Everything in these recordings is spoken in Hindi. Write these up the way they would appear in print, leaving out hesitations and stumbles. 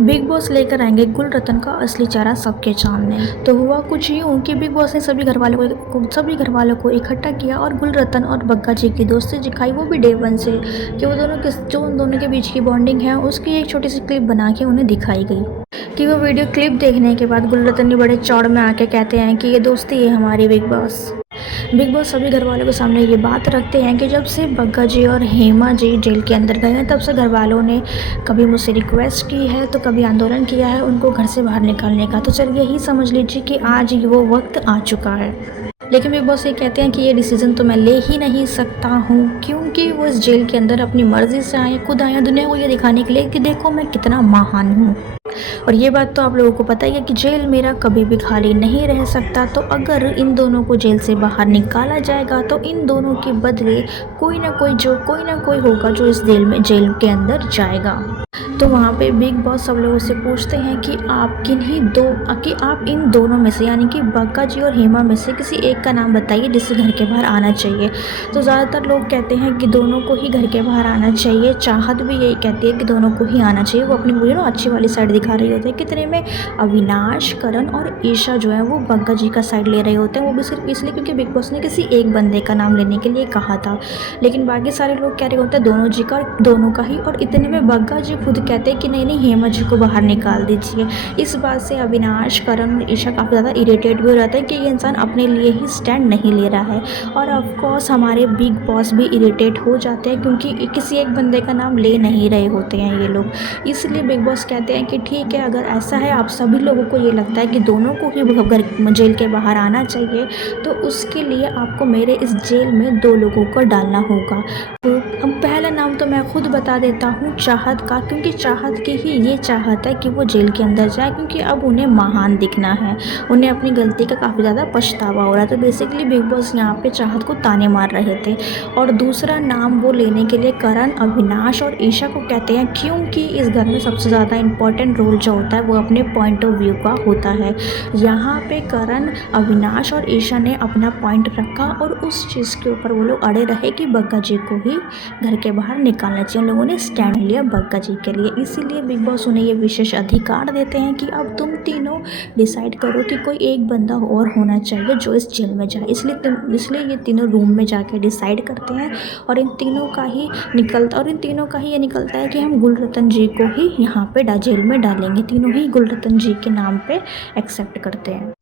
बिग बॉस लेकर आएंगे गुलरतन का असली चेहरा सबके सामने। तो हुआ कुछ यूं कि बिग बॉस ने सभी घर वालों को इकट्ठा किया और गुलरतन और बग्गा जी की दोस्ती दिखाई, वो भी डे वन से, कि वो दोनों जो उन दोनों के बीच की बॉन्डिंग है उसकी एक छोटी सी क्लिप बना के उन्हें दिखाई गई। कि वो वीडियो क्लिप देखने के बाद गुलरतन ने बड़े चौड़ में आके कहते हैं कि ये दोस्ती है हमारी। बिग बॉस सभी घर वालों के सामने ये बात रखते हैं कि जब से बग्गा जी और हेमा जी जेल के अंदर गए हैं तब से घर वालों ने कभी मुझसे रिक्वेस्ट की है तो कभी आंदोलन किया है उनको घर से बाहर निकालने का। तो चलिए यही समझ लीजिए कि आज वो वक्त आ चुका है। लेकिन बिग बॉस ये कहते हैं कि ये डिसीजन तो मैं ले ही नहीं सकता हूँ, क्योंकि वो इस जेल के अंदर अपनी मर्जी से आए, खुद आए दुनिया को ये दिखाने के लिए कि देखो मैं कितना महान हूँ। और ये बात तो आप लोगों को पता ही है कि जेल मेरा कभी भी खाली नहीं रह सकता। तो अगर इन दोनों को जेल से बाहर निकाला जाएगा तो इन दोनों के बदले कोई ना कोई होगा जो इस जेल के अंदर जाएगा। तो वहाँ पे बिग बॉस सब लोगों से पूछते हैं कि आप इन दोनों में से, यानी कि बग्गा जी और हेमा में से किसी एक का नाम बताइए जिससे घर के बाहर आना चाहिए। तो ज़्यादातर लोग कहते हैं कि दोनों को ही घर के बाहर आना चाहिए। चाहत भी यही कहती है कि दोनों को ही आना चाहिए। वो अपनी पूरी अच्छी वाली साइड दिखा रही होती है। कितने में अविनाश, करण और ईशा जो है वो बग्गा जी का साइड ले रहे होते हैं। वो भी सिर्फ इसलिए क्योंकि बिग बॉस ने किसी एक बंदे का नाम लेने के लिए कहा था। लेकिन बाकी सारे लोग कह रहे होते हैं दोनों का ही। और इतने में बग्गा जी खुद कहते हैं कि नहीं हेमा जी को बाहर निकाल दीजिए। इस बात से अविनाश, करण और ईशा काफ़ी ज़्यादा इरिटेट भी हो जाते हैं कि ये इंसान अपने लिए ही स्टैंड नहीं ले रहा है। और ऑफकोर्स हमारे बिग बॉस भी इरिटेट हो जाते हैं क्योंकि किसी एक बंदे का नाम ले नहीं रहे होते हैं ये लोग। इसलिए बिग बॉस कहते हैं कि ठीक है, अगर ऐसा है आप सभी लोगों को ये लगता है कि दोनों को ही जेल के बाहर आना चाहिए तो उसके लिए आपको मेरे इस जेल में 2 लोगों को डालना होगा। तो हम पहला नाम तो मैं खुद बता देता हूँ, चाहत का, क्योंकि चाहत की ही ये चाहत है कि वो जेल के अंदर जाए, क्योंकि अब उन्हें महान दिखना है। उन्हें अपनी गलती का काफ़ी ज़्यादा पछतावा हो रहा है। तो बेसिकली बिग बॉस यहाँ पे चाहत को ताने मार रहे थे। और दूसरा नाम वो लेने के लिए करण, अविनाश और ईशा को कहते हैं, क्योंकि इस घर में सबसे ज़्यादा इंपॉर्टेंट रोल जो होता है वो अपने पॉइंट ऑफ व्यू का होता है। यहाँ पे करण, अविनाश और ईशा ने अपना पॉइंट रखा और उस चीज़ के ऊपर वो लोग अड़े रहे कि बग्गा जी को ही घर के बाहर निकालना चाहिए। उन लोगों ने स्टैंड लिया बग्गा जी के लिए। इसीलिए बिग बॉस उन्हें ये विशेष अधिकार देते हैं कि अब तुम तीनों डिसाइड करो कि कोई एक बंदा और होना चाहिए जो इस जेल में जाए। इसलिए ये तीनों रूम में जाके डिसाइड करते हैं और इन तीनों का ही ये निकलता है कि हम गुलरतन जी को ही यहाँ पे जेल में डालेंगे। तीनों ही गुलरतन जी के नाम पे एक्सेप्ट करते हैं।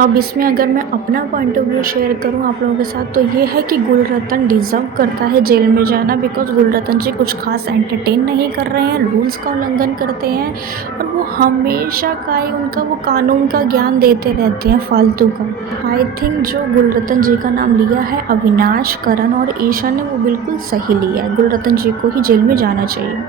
अब इसमें अगर मैं अपना पॉइंट ऑफ व्यू शेयर करूं आप लोगों के साथ तो ये है कि गुलरतन डिज़र्व करता है जेल में जाना, बिकॉज गुलरतन जी कुछ खास एंटरटेन नहीं कर रहे हैं, रूल्स का उल्लंघन करते हैं और वो हमेशा का ही उनका वो कानून का ज्ञान देते रहते हैं फालतू का। आई थिंक जो गुलरतन जी का नाम लिया है अविनाश, करण और ईशा ने वो बिल्कुल सही लिया है। गुलरतन जी को ही जेल में जाना चाहिए।